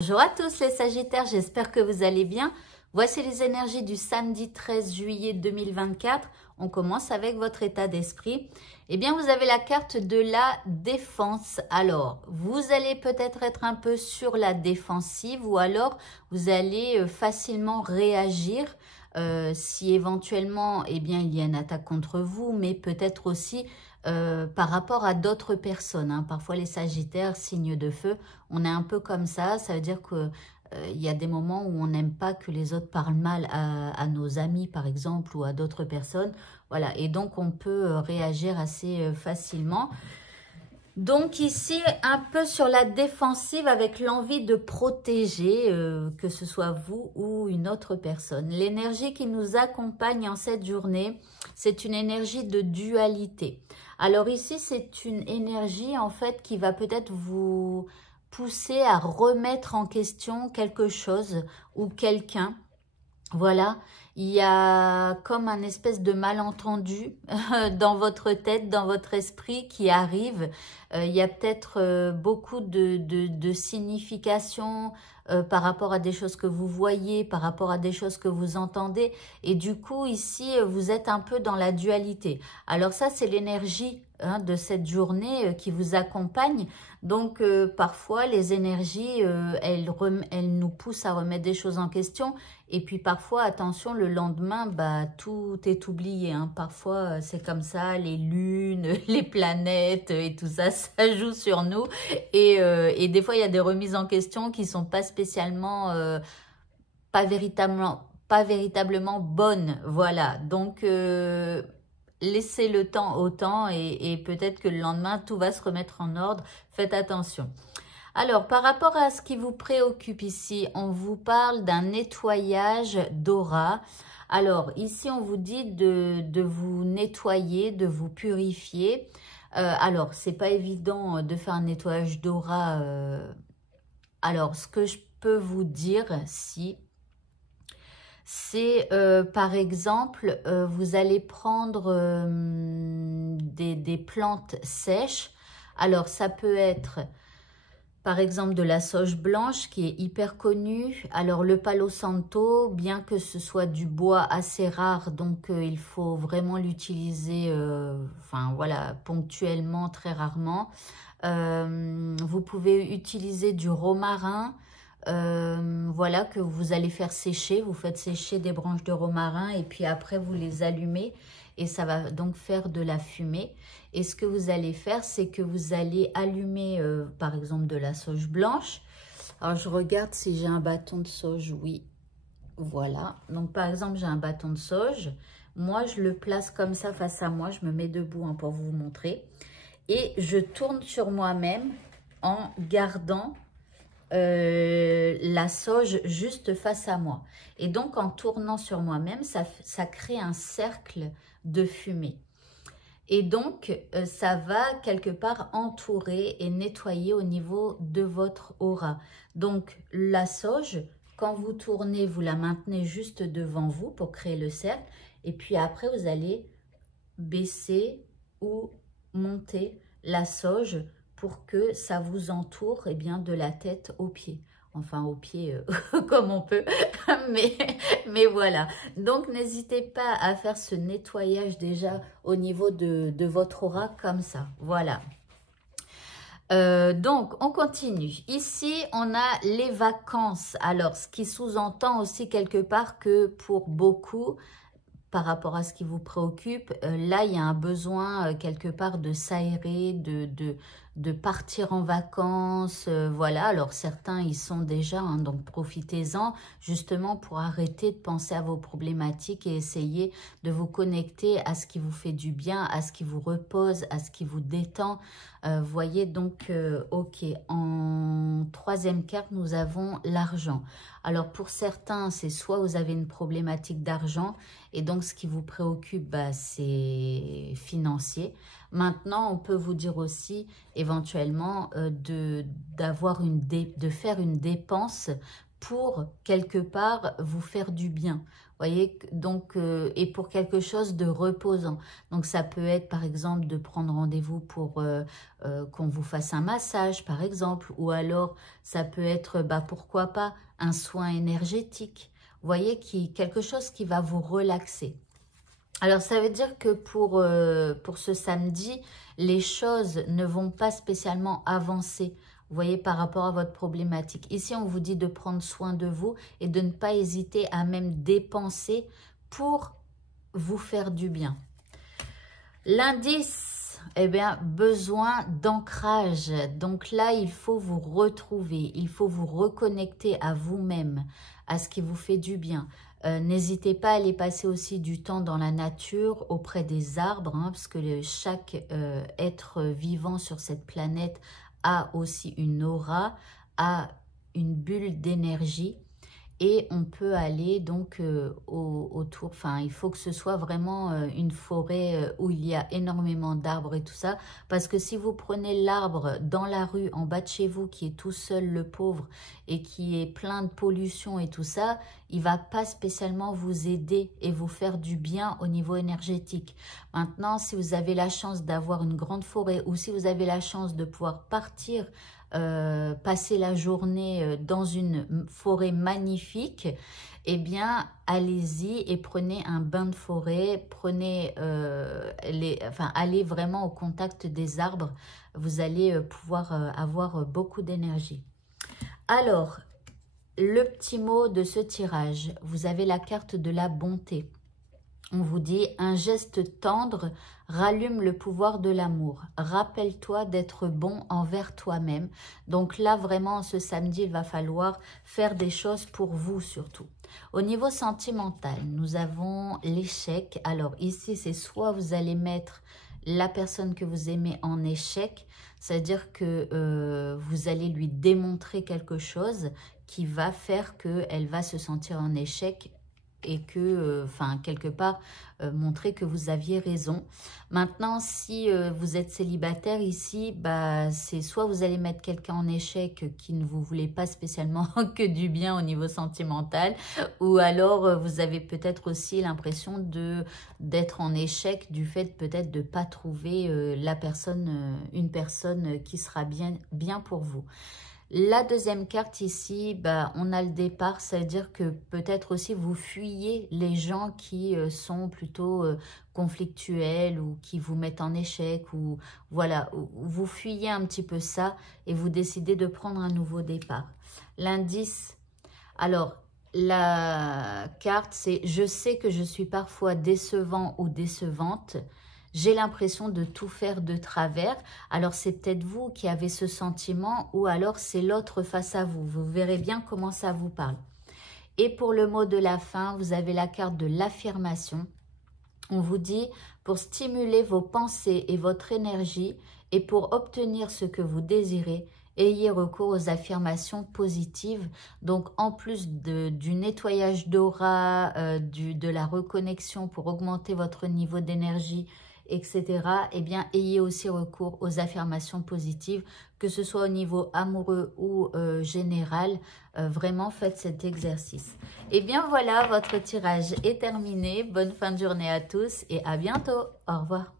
Bonjour à tous les Sagittaires, j'espère que vous allez bien. Voici les énergies du samedi 13 juillet 2024. On commence avec votre état d'esprit. Eh bien, vous avez la carte de la défense. Alors, vous allez peut-être être un peu sur la défensive ou alors vous allez facilement réagir si éventuellement, eh bien, il y a une attaque contre vous, mais peut-être aussi par rapport à d'autres personnes. Hein. Parfois, les Sagittaires, signes de feu, on est un peu comme ça. Ça veut dire que il y a des moments où on n'aime pas que les autres parlent mal à nos amis, par exemple, ou à d'autres personnes. Voilà, et donc on peut réagir assez facilement. Donc ici, un peu sur la défensive avec l'envie de protéger, que ce soit vous ou une autre personne. L'énergie qui nous accompagne en cette journée, c'est une énergie de dualité. Alors ici, c'est une énergie en fait qui va peut-être vous pousser à remettre en question quelque chose ou quelqu'un. Voilà, il y a comme un espèce de malentendu dans votre tête, dans votre esprit qui arrive. Il y a peut-être beaucoup de significations par rapport à des choses que vous voyez, par rapport à des choses que vous entendez. Et du coup, ici, vous êtes un peu dans la dualité. Alors ça, c'est l'énergie de cette journée qui vous accompagne. Donc, parfois, les énergies, elles nous poussent à remettre des choses en question. Et puis parfois, attention, le lendemain, bah, tout est oublié. Hein. Parfois, c'est comme ça, les lunes, les planètes et tout ça, ça joue sur nous. Et des fois, il y a des remises en question qui sont pas spécialement, pas véritablement bonnes. Voilà, donc laissez le temps au temps et peut-être que le lendemain, tout va se remettre en ordre. Faites attention. Alors, par rapport à ce qui vous préoccupe ici, on vous parle d'un nettoyage d'aura. Alors, ici, on vous dit de vous nettoyer, de vous purifier. Alors, c'est pas évident de faire un nettoyage d'aura. Alors, ce que je peux vous dire, c'est par exemple, vous allez prendre des plantes sèches. Alors, ça peut être par exemple de la sauge blanche qui est hyper connue. Alors le palo santo, bien que ce soit du bois assez rare, donc il faut vraiment l'utiliser enfin voilà, ponctuellement, très rarement. Vous pouvez utiliser du romarin, voilà, que vous allez faire sécher. Vous faites sécher des branches de romarin et puis après vous les allumez et ça va donc faire de la fumée. Et ce que vous allez faire, c'est que vous allez allumer par exemple de la sauge blanche. Alors je regarde si j'ai un bâton de sauge, oui, voilà. Donc par exemple j'ai un bâton de sauge. Moi je le place comme ça face à moi, je me mets debout hein, pour vous montrer. Et je tourne sur moi-même en gardant la sauge juste face à moi. Et donc, en tournant sur moi-même, ça crée un cercle de fumée. Et donc, ça va quelque part entourer et nettoyer au niveau de votre aura. Donc, la sauge, quand vous tournez, vous la maintenez juste devant vous pour créer le cercle. Et puis après, vous allez baisser ou monter la sauge pour que ça vous entoure eh bien, de la tête aux pieds. Enfin, aux pieds comme on peut, mais voilà. Donc, n'hésitez pas à faire ce nettoyage déjà au niveau de votre aura comme ça. Voilà. Donc, on continue. Ici, on a les vacances. Alors, ce qui sous-entend aussi quelque part que pour beaucoup, par rapport à ce qui vous préoccupe, là, il y a un besoin quelque part de s'aérer, de partir en vacances. Voilà, alors certains y sont déjà, hein, donc profitez-en justement pour arrêter de penser à vos problématiques et essayer de vous connecter à ce qui vous fait du bien, à ce qui vous repose, à ce qui vous détend. Voyez donc, ok, en troisième carte, nous avons l'argent. Alors pour certains, c'est soit vous avez une problématique d'argent et donc ce qui vous préoccupe, bah, c'est financier. Maintenant, on peut vous dire aussi éventuellement de faire une dépense pour quelque part vous faire du bien. Voyez, donc, et pour quelque chose de reposant. Donc, ça peut être, par exemple, de prendre rendez-vous pour qu'on vous fasse un massage, par exemple. Ou alors, ça peut être, bah, pourquoi pas, un soin énergétique. Vous voyez, quelque chose qui va vous relaxer. Alors, ça veut dire que pour ce samedi, les choses ne vont pas spécialement avancer. Vous voyez, par rapport à votre problématique. Ici, on vous dit de prendre soin de vous et de ne pas hésiter à même dépenser pour vous faire du bien. L'indice, eh bien, besoin d'ancrage. Donc là, il faut vous retrouver, il faut vous reconnecter à vous-même, à ce qui vous fait du bien. N'hésitez pas à aller passer aussi du temps dans la nature, auprès des arbres, hein, parce que chaque être vivant sur cette planète a aussi une aura, a une bulle d'énergie. Et on peut aller donc autour, enfin il faut que ce soit vraiment une forêt où il y a énormément d'arbres et tout ça. Parce que si vous prenez l'arbre dans la rue, en bas de chez vous, qui est tout seul, le pauvre, et qui est plein de pollution et tout ça, il va pas spécialement vous aider et vous faire du bien au niveau énergétique. Maintenant, si vous avez la chance d'avoir une grande forêt ou si vous avez la chance de pouvoir partir passer la journée dans une forêt magnifique, eh bien, allez-y et prenez un bain de forêt, prenez, allez vraiment au contact des arbres, vous allez pouvoir avoir beaucoup d'énergie. Alors, le petit mot de ce tirage, vous avez la carte de la bonté. On vous dit, un geste tendre rallume le pouvoir de l'amour. Rappelle-toi d'être bon envers toi-même. Donc là, vraiment, ce samedi, il va falloir faire des choses pour vous surtout. Au niveau sentimental, nous avons l'échec. Alors ici, c'est soit vous allez mettre la personne que vous aimez en échec, c'est-à-dire que vous allez lui démontrer quelque chose qui va faire qu'elle va se sentir en échec et que, quelque part, montrer que vous aviez raison. Maintenant, si vous êtes célibataire ici, bah, c'est soit vous allez mettre quelqu'un en échec qui ne vous voulait pas spécialement que du bien au niveau sentimental, ou alors vous avez peut-être aussi l'impression d'être en échec du fait peut-être de ne pas trouver une personne qui sera bien pour vous. La deuxième carte ici, bah, on a le départ, ça veut dire que peut-être aussi vous fuyez les gens qui sont plutôt conflictuels ou qui vous mettent en échec, ou voilà, vous fuyez un petit peu ça et vous décidez de prendre un nouveau départ. L'indice, alors la carte c'est « Je sais que je suis parfois décevant ou décevante ». J'ai l'impression de tout faire de travers. Alors, c'est peut-être vous qui avez ce sentiment ou alors c'est l'autre face à vous. Vous verrez bien comment ça vous parle. Et pour le mot de la fin, vous avez la carte de l'affirmation. On vous dit, pour stimuler vos pensées et votre énergie et pour obtenir ce que vous désirez, ayez recours aux affirmations positives. Donc, en plus du nettoyage d'aura, de la reconnexion pour augmenter votre niveau d'énergie, etc., eh bien, ayez aussi recours aux affirmations positives, que ce soit au niveau amoureux ou général. Vraiment, faites cet exercice. Eh bien, voilà, votre tirage est terminé. Bonne fin de journée à tous et à bientôt. Au revoir.